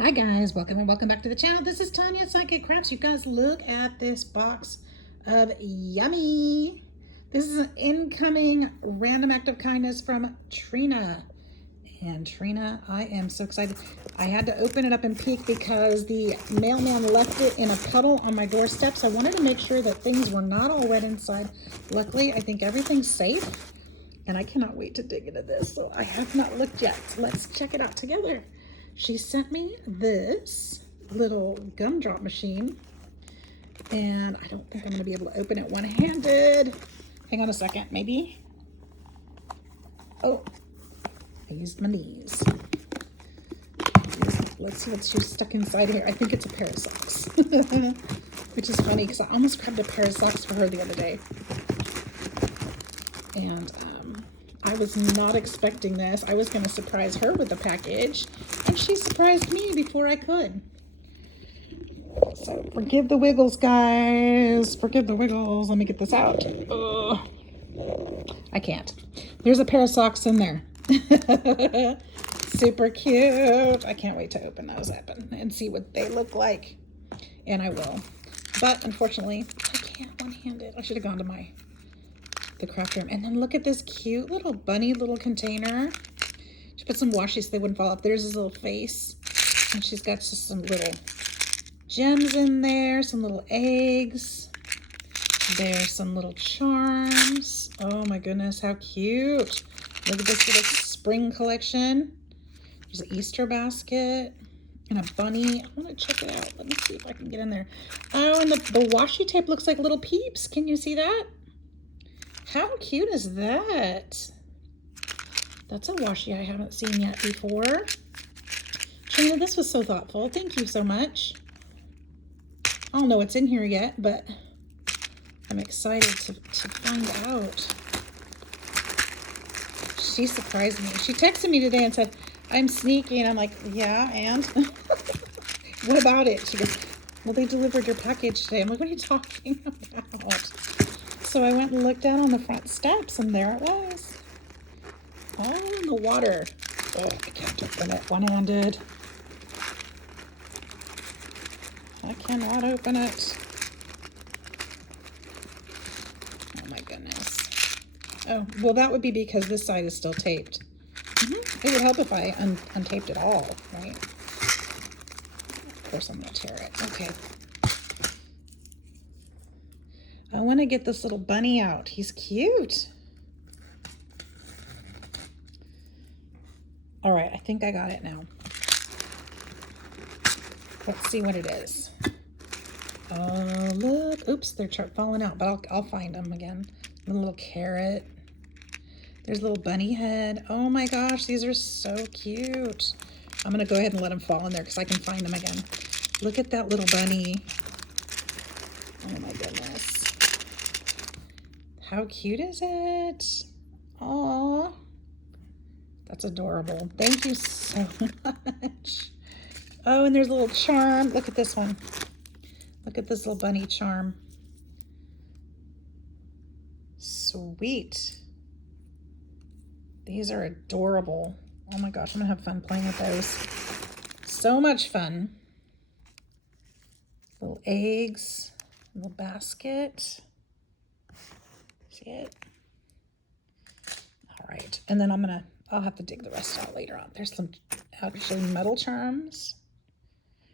Hi guys, welcome and welcome back to the channel. This is Tanya Sidegigcrafts. You guys look at this box of yummy. This is an incoming random act of kindness from Trina. And Trina, I am so excited. I had to open it up and peek because the mailman left it in a puddle on my doorstep. So I wanted to make sure that things were not all wet inside. Luckily, I think everything's safe. And I cannot wait to dig into this. So I have not looked yet. So let's check it out together. She sent me this little gumdrop machine, and I don't think I'm going to be able to open it one-handed. Hang on a second, maybe. Oh, I used my knees. Let's see what's stuck inside here. I think it's a pair of socks, which is funny because I almost grabbed a pair of socks for her the other day. And I was not expecting this. I was going to surprise her with the package, and she surprised me before I could. So forgive the wiggles, guys. Forgive the wiggles. Let me get this out. Ugh. I can't. There's a pair of socks in there. Super cute. I can't wait to open those up and see what they look like. And I will. But unfortunately, I can't one-handed. I should have gone to the craft room. And then look at this cute little bunny little container. She put some washi so they wouldn't fall off. There's his little face. And she's got just some little gems in there, some little eggs. There's some little charms. Oh my goodness, how cute. Look at this little spring collection. There's an Easter basket and a bunny. I want to check it out. Let me see if I can get in there. Oh, and the washi tape looks like little peeps. Can you see that? How cute is that? That's a washi I haven't seen yet before. Trina, this was so thoughtful. Thank you so much. I don't know what's in here yet, but I'm excited to find out. She surprised me. She texted me today and said, I'm sneaky. And I'm like, yeah, and? What about it? She goes, well, they delivered your package today. I'm like, what are you talking about? So I went and looked down on the front steps, and there it was. All in the water. Oh, I can't open it one-handed. I cannot open it. Oh my goodness. Oh, well, that would be because this side is still taped. It would help if I untaped it all, right? Of course, I'm going to tear it. Okay. I want to get this little bunny out. He's cute. All right, I think I got it now. Let's see what it is. Oh, look. Oops, they're falling out, but I'll find them again. A little carrot. There's a little bunny head. Oh my gosh, these are so cute. I'm going to go ahead and let them fall in there because I can find them again. Look at that little bunny. Oh my goodness. How cute is it? Aww. That's adorable. Thank you so much. Oh, and there's a little charm. Look at this one. Look at this little bunny charm. Sweet. These are adorable. Oh my gosh, I'm gonna have fun playing with those. So much fun. Little eggs, little basket. See it? All right, and then I'll have to dig the rest out later on. There's some actually metal charms.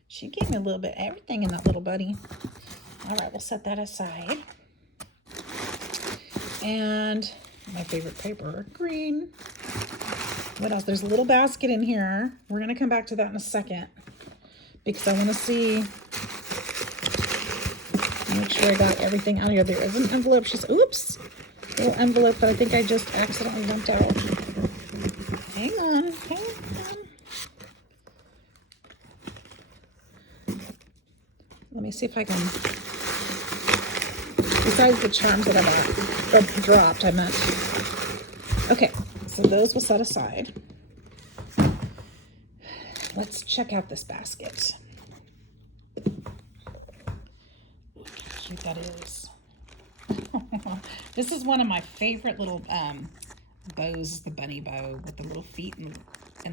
She gave me a little bit of everything in that little buddy. All right, we'll set that aside. And my favorite paper, green. What else? There's a little basket in here. We're gonna come back to that in a second because I wanna see, make sure I got everything out here. There is an envelope. Oops, little envelope that I think I just accidentally dumped out. Hang on, hang on. Let me see if I can, besides the charms that I bought, or dropped, I meant. Okay, so those will set aside. Let's check out this basket. Look how cute that is. This is one of my favorite little bows, the bunny bow with the little feet and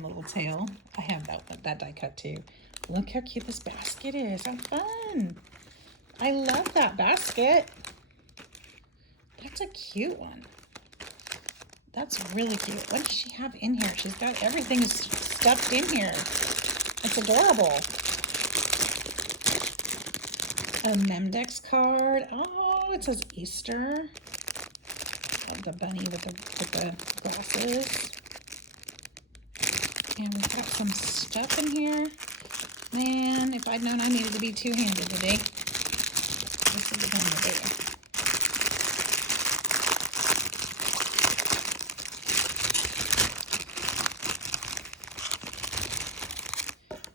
little tail. I have that die cut too. Look how cute this basket is. How fun. I love that basket. That's a cute one. That's really cute. What does she have in here? She's got everything stuffed in here. It's adorable. A Memdex card. Oh, it says Easter. Love the bunny with the glasses. And we've got some stuff in here. Man, if I'd known I needed to be two-handed today, this would have been the day.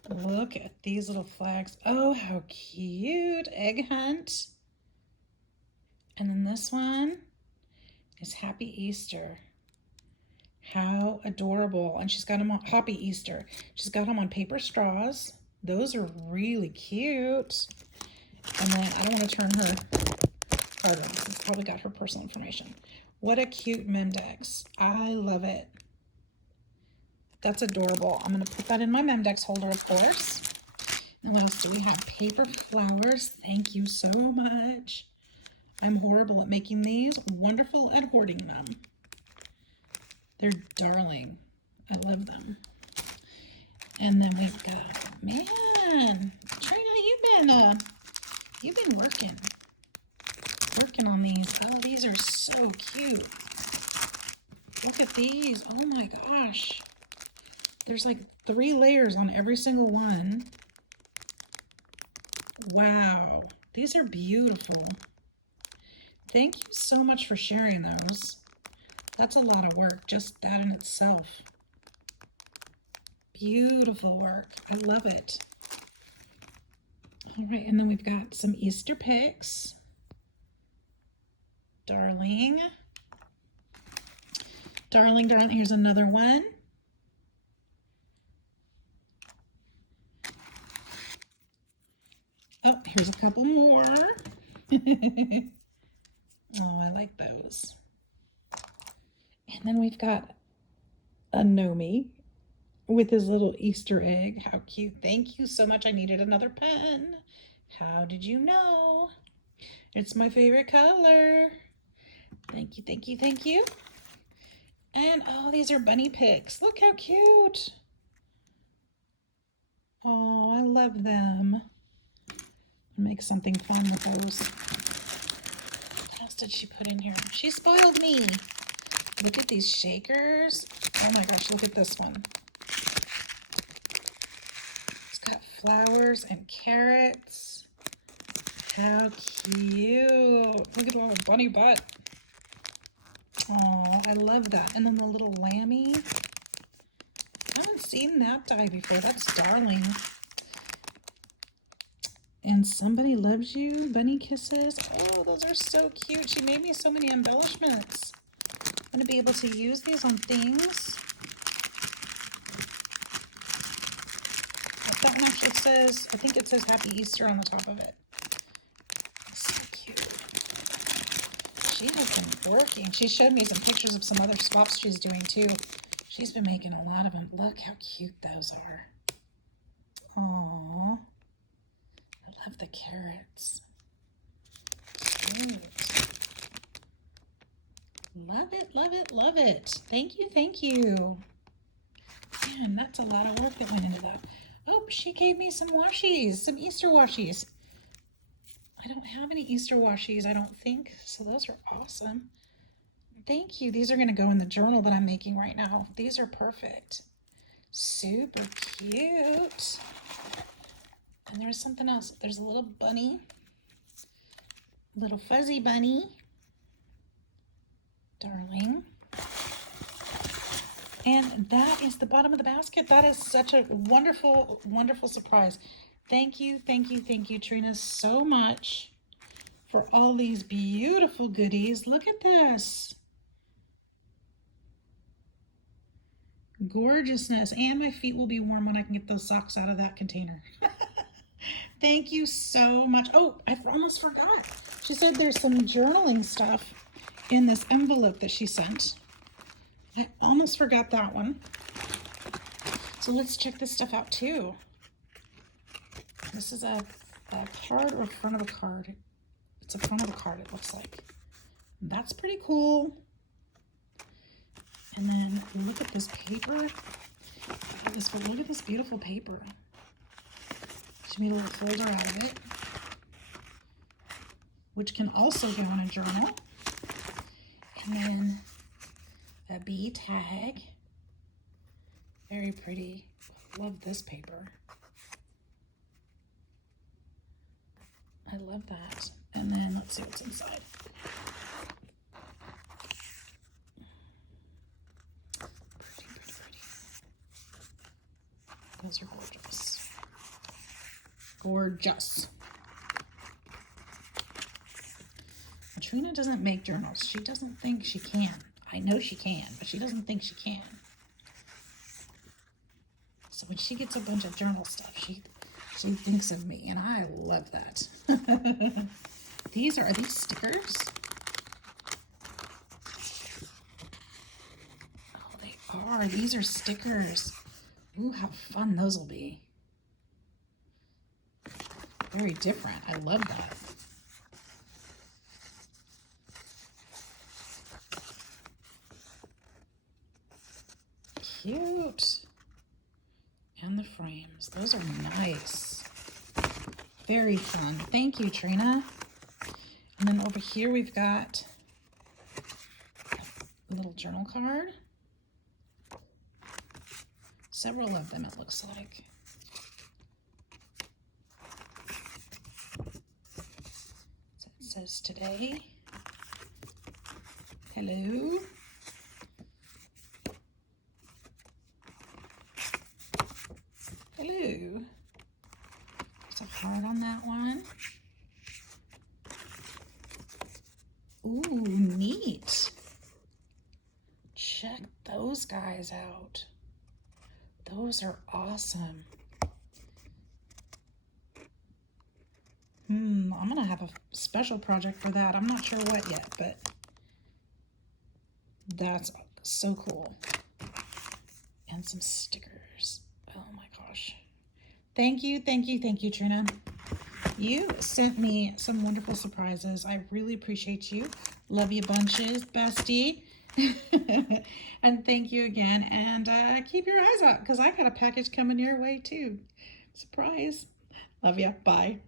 Look at these little flags. Oh, how cute. Egg hunt. And then this one is Happy Easter. How adorable. And she's got them on Happy Easter. She's got them on paper straws. Those are really cute. And then I don't want to turn her card on. It's probably got her personal information. What a cute Memdex. I love it. That's adorable. I'm going to put that in my Memdex holder, of course. And what else do we have? Paper flowers. Thank you so much. I'm horrible at making these. Wonderful at hoarding them. They're darling. I love them. And then we've got, man, Trina, you've been working on these. Oh, these are so cute. Look at these. Oh my gosh. There's like 3 layers on every single one. Wow. These are beautiful. Thank you so much for sharing those. That's a lot of work, just that in itself. Beautiful work. I love it. All right, and then we've got some Easter picks. Darling. Darling, darling. Here's another one. Oh, here's a couple more. Oh, I like those. And then we've got a Nomi with his little Easter egg. How cute. Thank you so much. I needed another pen. How did you know? It's my favorite color. Thank you, thank you, thank you. And oh, these are bunny pics. Look how cute. Oh, I love them. Make something fun with those. What else did she put in here? She spoiled me. Look at these shakers. Oh my gosh, look at this one. It's got flowers and carrots. How cute. Look at the little bunny butt. Oh, I love that. And then the little lammy. I haven't seen that die before. That's darling. And Somebody Loves You, bunny kisses. Oh, those are so cute. She made me so many embellishments. I'm going to be able to use these on things. That one actually says, I think it says Happy Easter on the top of it. So cute. She has been working. She showed me some pictures of some other swaps she's doing too. She's been making a lot of them. Look how cute those are. Aww. I love the carrots. Cute. Love it, love it, love it. Thank you, thank you. Man, that's a lot of work that went into that. Oh, she gave me some washies, some Easter washies. I don't have any Easter washies, I don't think, so those are awesome. Thank you. These are going to go in the journal that I'm making right now. These are perfect. Super cute. And there's something else. There's a little bunny. Little fuzzy bunny. Darling. And that is the bottom of the basket. That is such a wonderful, wonderful surprise. Thank you, thank you, thank you, Trina, so much for all these beautiful goodies. Look at this. Gorgeousness. And my feet will be warm when I can get those socks out of that container. Thank you so much. Oh, I almost forgot. She said there's some journaling stuff in this envelope that she sent. I almost forgot that one. So let's check this stuff out too. This is a card or a front of a card. It's a front of a card, it looks like. That's pretty cool. And then look at this paper. Look at this beautiful paper. She made a little folder out of it, which can also go in a journal. And then a bee tag. Very pretty. Love this paper. I love that. And then let's see what's inside. Pretty, pretty, pretty. Those are gorgeous. Gorgeous. Trina doesn't make journals. She doesn't think she can. I know she can, but she doesn't think she can. So when she gets a bunch of journal stuff, she thinks of me, and I love that. Are these stickers? Oh, they are. These are stickers. Ooh, how fun those will be. Very different. I love that. Cute. And the frames. Those are nice. Very fun. Thank you, Trina. And then over here we've got a little journal card. Several of them, it looks like. So it says today. Hello. Hello. There's a heart on that one. Ooh, neat. Check those guys out. Those are awesome. I'm gonna have a special project for that. I'm not sure what yet, but that's so cool. And some stickers. Oh my gosh. Thank you, thank you, thank you, Trina. You sent me some wonderful surprises. I really appreciate you. Love you bunches, bestie. And thank you again. And keep your eyes out because I got a package coming your way too. Surprise. Love ya. Bye.